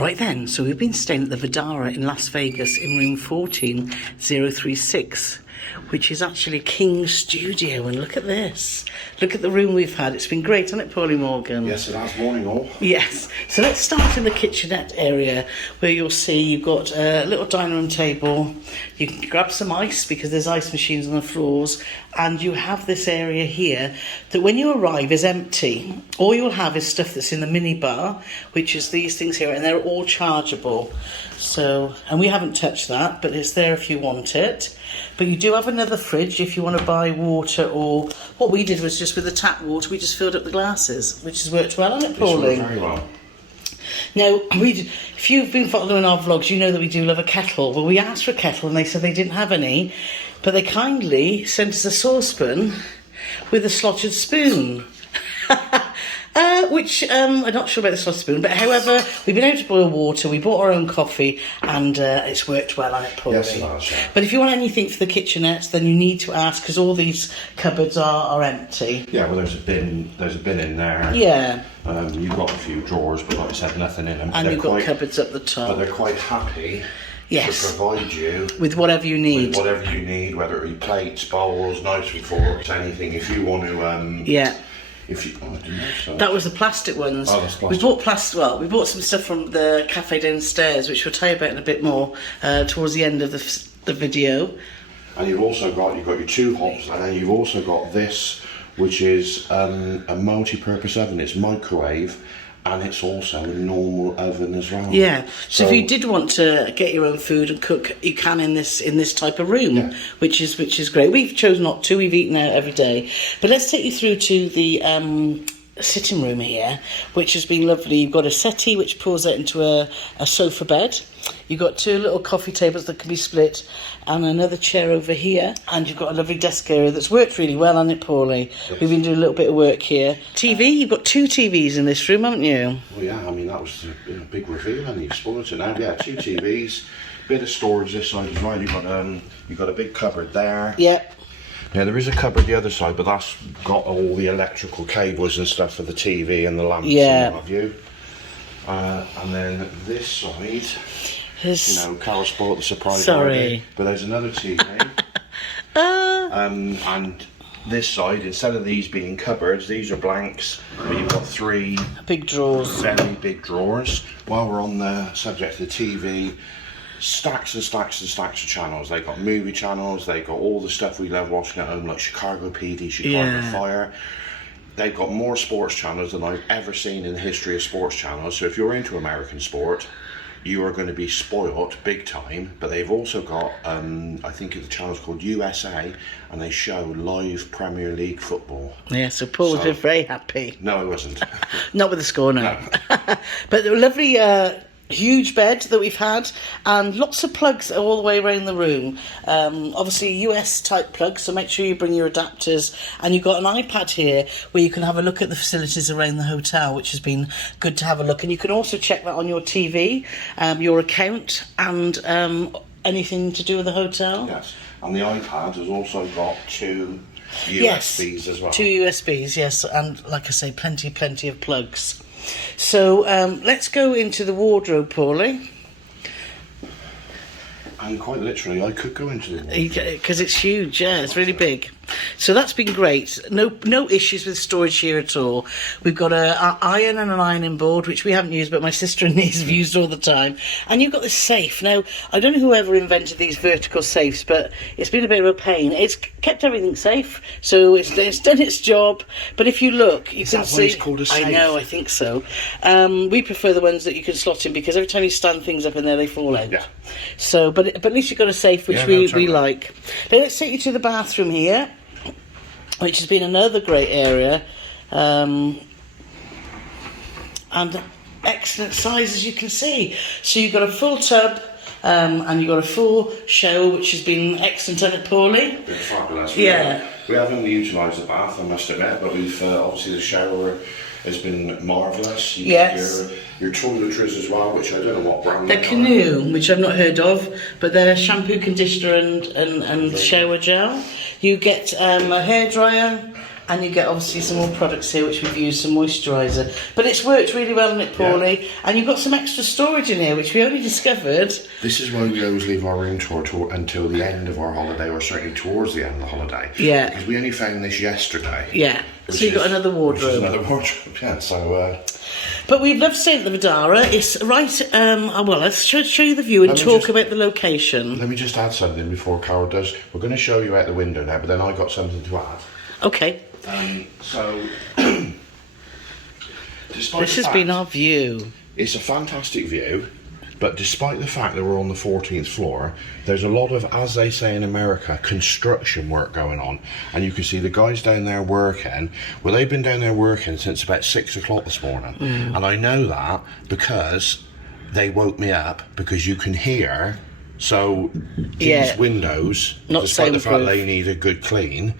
Right then, so we've been staying at the Vdara in Las Vegas in room 14036, which is actually King's Studio. And look at this. Look at the room we've had. It's been great, hasn't it, Paulie Morgan? Yes, it has. Morning all. Yes. So let's start in the kitchenette area, where you'll see you've got a little dining room table. You can grab some ice because there's ice machines on the floors. And you have this area here that when you arrive is empty. All you'll have is stuff that's in the mini bar, which is these things here, and they're all chargeable. So, and we haven't touched that, but it's there if you want it. But you do have another fridge if you want to buy water, or what we did was just with the tap water, we just filled up the glasses, which has worked well, hasn't it, Paulie? It's worked very well. Now, if you've been following our vlogs, you know that we do love a kettle. Well, we asked for a kettle and they said they didn't have any, but they kindly sent us a saucepan with a slotted spoon. Which, I'm not sure about the slotted spoon, but however, we've been able to boil water, we bought our own coffee, and it's worked well on it, Paulie. Yes, it has, yeah. But if you want anything for the kitchenette, then you need to ask, because all these cupboards are empty. Yeah, well, there's a bin in there. Yeah. You've got a few drawers, but like I said, nothing in them. And you've got cupboards up the top. But they're quite happy to provide you with whatever you need. With whatever you need, whether it be plates, bowls, knives and forks, anything. If you want to, yeah. If you, I didn't know, so. That was the plastic ones. Oh, that's plastic. We bought some stuff from the cafe downstairs, which we'll tell you about in a bit more towards the end of the video. And you've got your two hobs, and then you've also got this, which is a multi-purpose oven. It's microwave, and it's also a normal oven as well. Yeah. So if you did want to get your own food and cook, you can in this type of room, yeah. which is great. We've chosen not to. We've eaten out every day. But let's take you through to the sitting room here, which has been lovely. You've got a settee which pulls out into a sofa bed. You've got two little coffee tables that can be split, and another chair over here, and you've got a lovely desk area that's worked really well, hasn't it, Paulie? Yes. We've been doing a little bit of work here. TV, you've got two TVs in this room, haven't you? Well, yeah, I mean, that was a big reveal, and you've spoiled it now. Yeah, two TVs, bit of storage this side as well. You've got a big cupboard there. Yeah. Yeah, there is a cupboard the other side, but that's got all the electrical cables and stuff for the TV and the lamps and what have you. And then this side, Carole spoiled the surprise already, but there's another TV. And this side, instead of these being cupboards, these are blanks, but you've got three big drawers. Very big drawers. While we're on the subject of the TV, stacks and stacks and stacks of channels. They got movie channels, they got all the stuff we love watching at home, like Chicago PD, Chicago Fire. They've got more sports channels than I've ever seen in the history of sports channels. So if you're into American sport, you are going to be spoilt big time. But they've also got, I think the channel's called USA, and they show live Premier League football. Yeah, so Paul was very happy. No, I wasn't. Not with the score, no. But they were lovely. Huge bed that we've had, and lots of plugs all the way around the room. Obviously US type plugs, so make sure you bring your adapters. And you've got an iPad here where you can have a look at the facilities around the hotel, which has been good to have a look. And you can also check that on your TV, your account, and anything to do with the hotel. Yes, and the iPad has also got two USBs as well. Two USBs, yes, and like I say, plenty of plugs. So let's go into the wardrobe, Paulie. And quite literally, I could go into the wardrobe. Because it's huge, yeah, it's really big. So that's been great. No issues with storage here at all. We've got an iron and an ironing board, which we haven't used, but my sister and niece have used all the time. And you've got this safe. Now, I don't know whoever invented these vertical safes, but it's been a bit of a pain. It's kept everything safe, so it's done its job. But if you look, you can see... Is that why it's called a safe? I know, I think so. We prefer the ones that you can slot in, because every time you stand things up in there, they fall out. Yeah. So, but at least you've got a safe, which we like. Now, let's take you to the bathroom here, which has been another great area, and excellent size, as you can see. So you've got a full tub, and you've got a full shower, which has been excellent, hasn't it, Paulie? It's fabulous. We haven't utilised the bath, I must admit, but we've obviously the shower has been marvellous. Yes. Your toiletries as well, which I don't know what brand they're Canoe, which I've not heard of, but they're shampoo, conditioner and shower gel. You get a hairdryer and you get obviously some more products here which we've used, some moisturiser. But it's worked really well on it, Paulie, and you've got some extra storage in here which we only discovered. This is why we always leave our room tour until the end of our holiday, or certainly towards the end of the holiday. Yeah. Because we only found this yesterday. Yeah. So you've got another wardrobe. Another wardrobe, yeah. So. But we'd love to stay at the Vdara. It's right. Well, let's show you the view and talk about the location. Let me just add something before Carole does. We're going to show you out the window now, but then I got something to add. Okay. So, this has been our view. It's a fantastic view, but despite the fact that we're on the 14th floor, there's a lot of, as they say in America, construction work going on. And you can see the guys down there working. Well, they've been down there working since about 6 o'clock this morning. And I know that because they woke me up, because you can hear. So these windows, not despite the fact they need a good clean,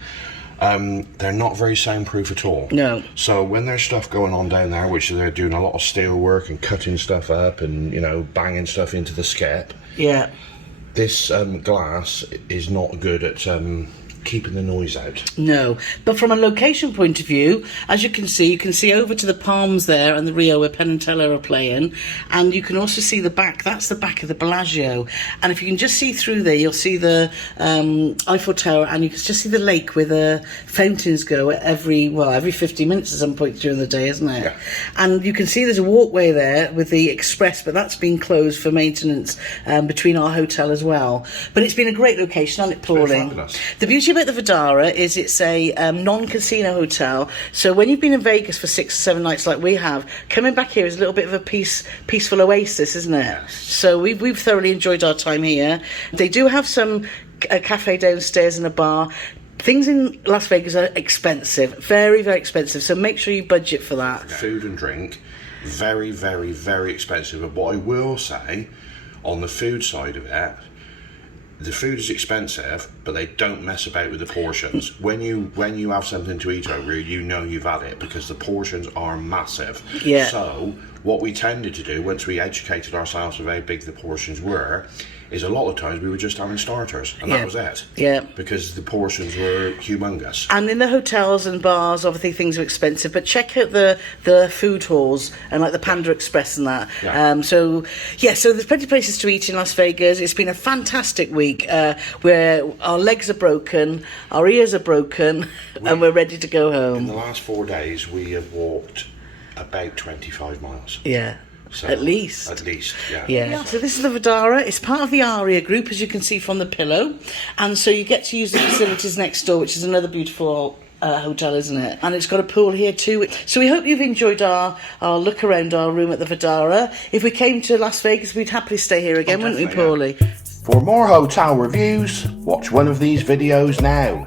they're not very soundproof at all. No. So when there's stuff going on down there, which they're doing a lot of steel work and cutting stuff up and, you know, banging stuff into the skep. Yeah. This glass is not good at keeping the noise out. No, but from a location point of view, as you can see over to the Palms there and the Rio where Penn and Teller are playing, and you can also see the back. That's the back of the Bellagio, and if you can just see through there, you'll see the Eiffel Tower, and you can just see the lake where the fountains go every 50 minutes at some point during the day, isn't it? Yeah. And you can see there's a walkway there with the express, but that's been closed for maintenance between our hotel as well. But it's been a great location, hasn't it, Paulie? The beauty about the Vdara is it's a non-casino hotel, so when you've been in Vegas for 6 or 7 nights like we have, coming back here is a little bit of a peaceful oasis, isn't it? Yes. So we've thoroughly enjoyed our time here. They do have a cafe downstairs and a bar. Things in Las Vegas are expensive, very, very expensive, so make sure you budget for that. Food and drink, very, very, very expensive. But what I will say, on the food side of it, the food is expensive, but they don't mess about with the portions. When you have something to eat over here, you know you've had it, because the portions are massive. Yeah. So what we tended to do, once we educated ourselves of how big the portions were, is a lot of times we were just having starters, and that was it. Yeah. Because the portions were humongous. And in the hotels and bars, obviously things are expensive, but check out the food halls and like the Panda Express and that. Yeah. So there's plenty of places to eat in Las Vegas. It's been a fantastic week where our legs are broken, our ears are broken, and we're ready to go home. In the last 4 days, we have walked about 25 miles. Yeah. So, at least, yeah. So this is the Vdara. It's part of the Aria group, as you can see from the pillow, and so you get to use the facilities next door, which is another beautiful hotel, isn't it? And it's got a pool here too. So we hope you've enjoyed our look around our room at the Vdara. If we came to Las Vegas, we'd happily stay here again, wouldn't we, Paulie? For more hotel reviews, watch one of these videos now.